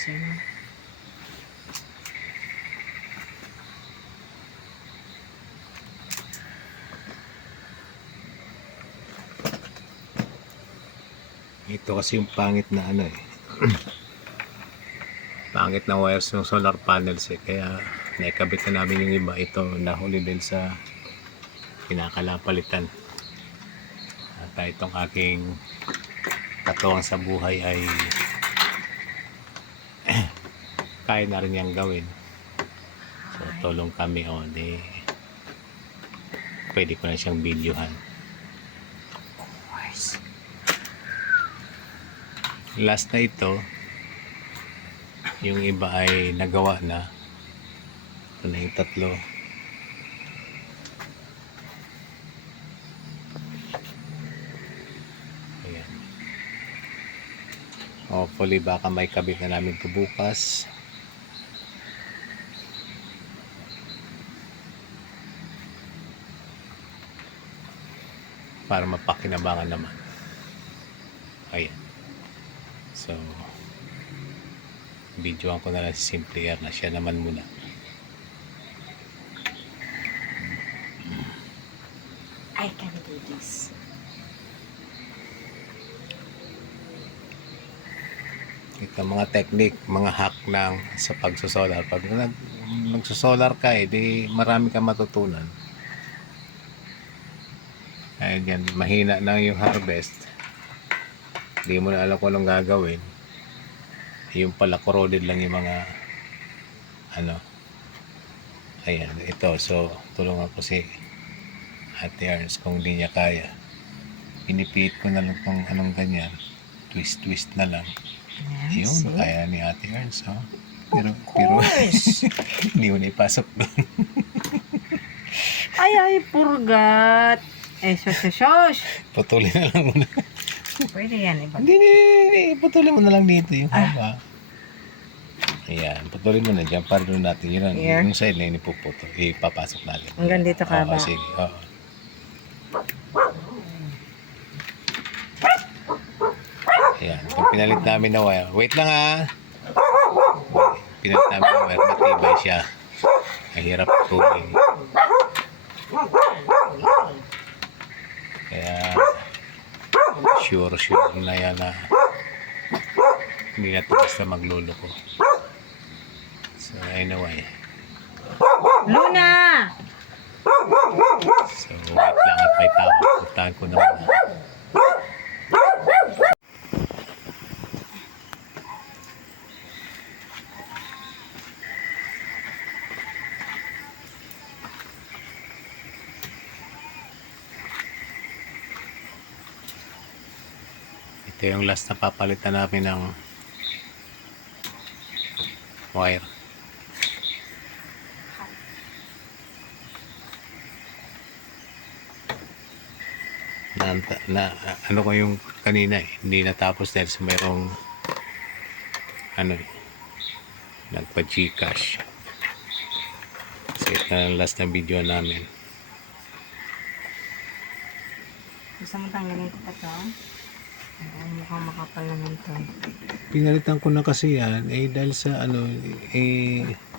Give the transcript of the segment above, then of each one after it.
sa'yo. Ito kasi yung pangit na ano eh. Pangit na wires ng solar panels eh. Kaya naikabit na namin yung iba. Ito nahuli din sa pinakalapalitan. At itong aking katuwang sa buhay ay kaya na rin niyang gawin. So tulong kami o di pwede ko na siyang videohan. Last na ito, yung iba ay nagawa na. Ito na yung tatlo. Ayan. Hopefully baka may kabit na namin ito bukas. Para mapakinabangan naman. Ayan. So, videoan ko na lang si Simple Air na siya naman muna. I can do this. Ito mga technique, mga hack ng sa pagsosolar. Pag nagsosolar ka di marami kang matutunan. Ayan, mahina na yung harvest. Hindi mo na alam kung anong gagawin. Yung pala, corroded lang yung mga ano. Ayan, ito. So, tulungan ko si Ate Ernst kung hindi niya kaya. Pinipihit ko na lang kung anong ganyan. Twist na lang. Yes, Yun, kaya ni Ate Ernst. Oh. Pero course. hindi mo na ipasok doon. Ay, purgat. Shush. Putulin na lang muna. Pwede yan. Hindi. Putulin mo na lang dito yung haba. Ayan, putulin mo na dyan para doon natin yun. Yung side na yun ipapasok natin. Hanggang dito ka ba? Sige, oo. Ayan, yung pinalit namin na wire. Wait lang ha. Pinalit namin na wire, matibay siya. Mahirap putulin. Kaya sure na yan na hindi na ito basta magluloko. So anyway, Luna! so wait lang at may tao. Puntahan ko na muna. Ito yung last na papalitan namin ng wire. Ano ko yung kanina hindi natapos dahil sa mayroong nagpa-Gcash. So ito na ang last na video namin. Gusto mo tanggalin ko pa to? Mukhang makapal naman to. Pinalitan ko na kasi yan dahil sa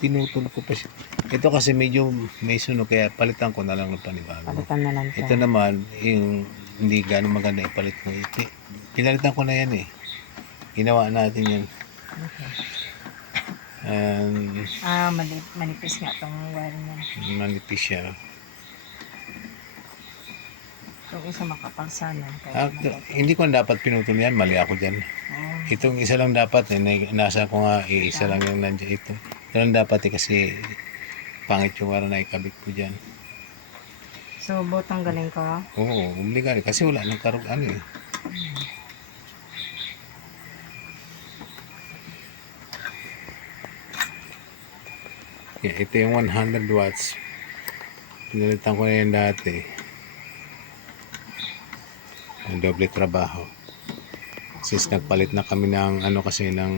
pinutol ko pa siya. Ito kasi medyo may sunog kaya palitan ko na lang ng panibago. Palitan na lang to. Ito naman yung hindi gano'ng maganda ipalit mo. Pinalitan ko na yan ginawa natin yan. Okay. And Manipis nga tong wire niya. manipis siya. Yung isa makapal sana. Hindi ko dapat pinutol yan, mali ako dyan. Itong isa lang dapat nasa ko nga isa lang yung nandiyan ito. Ito lang dapat kasi pangit yung wala na ikabit ko dyan. So, botong galing ko? Oo, obligado kasi wala nang Yeah, ito yung 100 watts. Pinalitan ko na yan dati. Ang doble trabaho. Since nagpalit na kami ng ng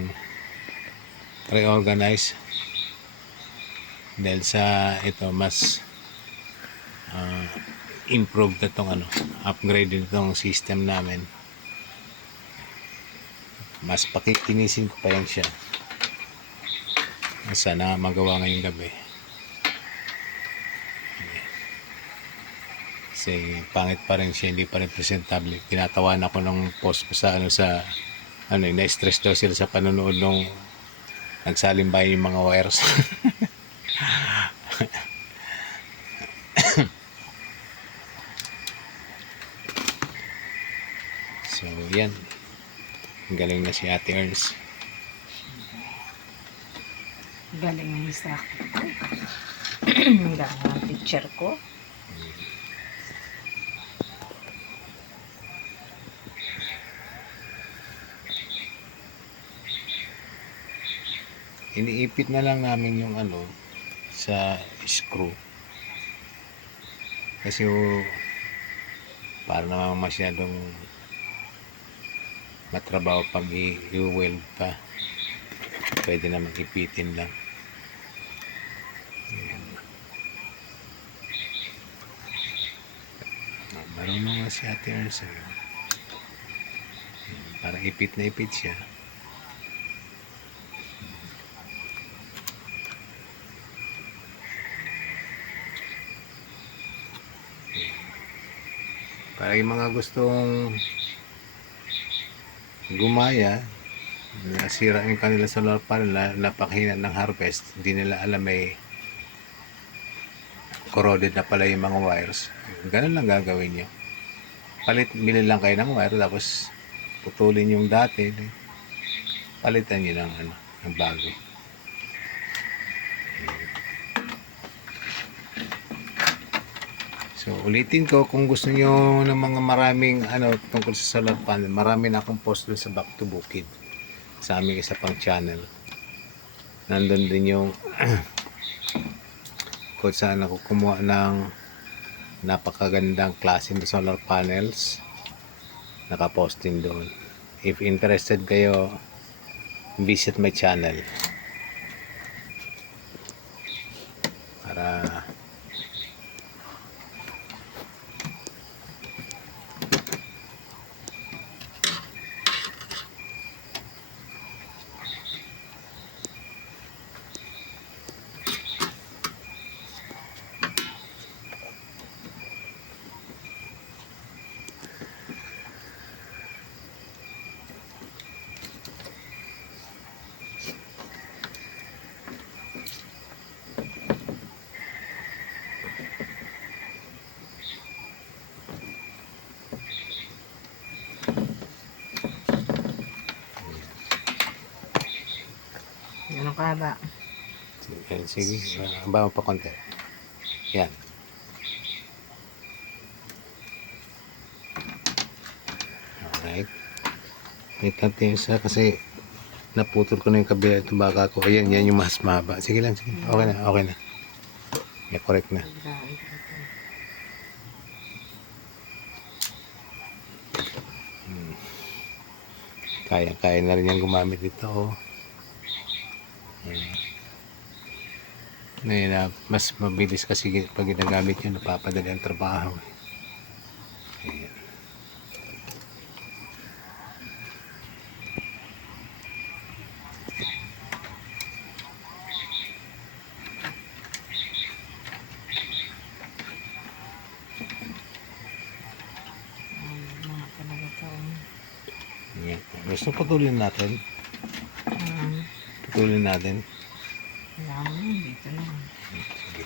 reorganize. Dahil sa ito mas improved na itong upgrade itong system namin. Mas pakikinisin ko pa yan siya. Sana magawa ngayong gabi. Kasi pangit pa rin siya, hindi pa rin presentable. Tinatawan ako ng post ko sa na-stress daw sila sa panonood nung nagsalimbay yung mga wires. So, yan. Ang galing na si Ate Ernst. Galing ng instructor ko. Galing ng teacher ko. Iniipit na lang namin yung sa screw. Kasi para naman masyadong matrabaho pag i-weld pa. Pwede naman ipitin lang. Marunong nga si Ate Ernst. Para ipit na ipit siya. Para yung mga gustong gumaya, nasira yung kanila solar panel, napakahina ng harvest, hindi nila alam may corroded na pala yung mga wires. Ganun lang gagawin nyo. Bili lang kayo ng wire, tapos putulin yung dati, palitan nyo ng bago. So, ulitin ko, kung gusto nyo ng mga maraming tungkol sa solar panel, marami na akong post doon sa Back to Bukid sa aming isa pang channel. Nandun din yung kung saan ako kumuha ng napakagandang klase ng solar panels, nakaposting doon. If interested kayo, visit my channel para Ano ka ba? sige, bawa pa konti. Yan. Alright. Wait natin isa kasi naputol ko na yung kabila itong baka ko. Ayan, yan yung mas mahaba. Sige lang, sige. Okay na, okay na. Yeah, correct na. Kaya na rin yung gumamit dito. Ngayon, mas mabilis kasi pag ginagamit yun, napapadali ang trabaho. Ayan. Mga talaga to. Ayan. Gusto putulin natin. Putulin natin. Alam mo, dito na. Sige.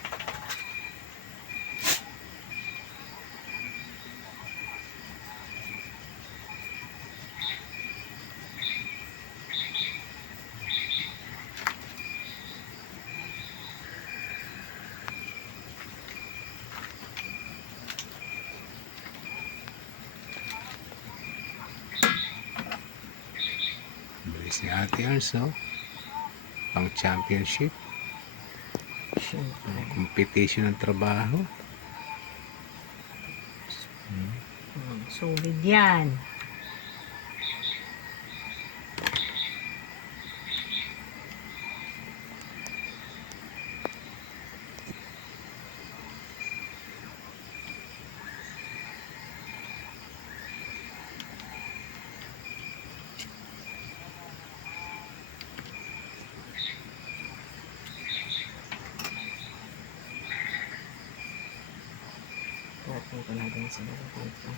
Bilis ni Ate Ernst, no? Pang championship. Siyempre. Competition ng trabaho. Solid yan. Darating ko na din sa darating ko.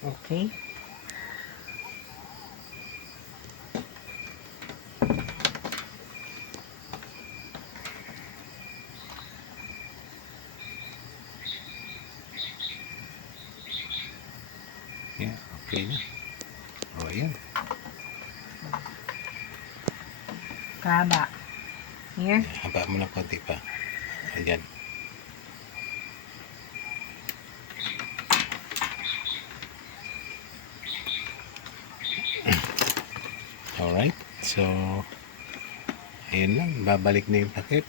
Okay. Yeah, okay na. O, ayan. Kaba. Here. Haba mo ng konti pa. Ayan. Alright. So, ayun lang. Babalik na yung takip.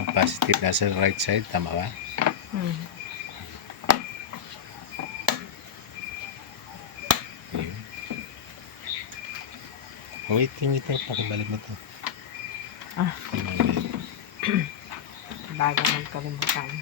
Yung positive nasa right side. Tama ba? Ayun. Wait lang ito. Pakibalik mo ito. Ah. Bago magkalimutan.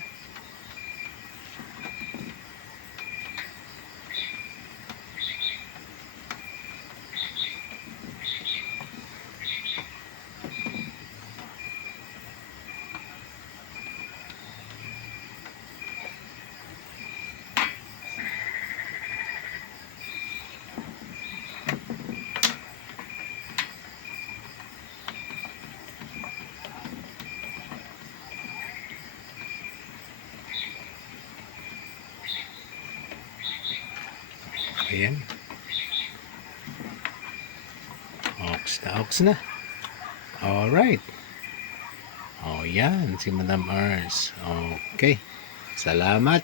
Ayan. Ox na, ox na. Alright. O, yan. Si Madam Ars. Okay. Salamat.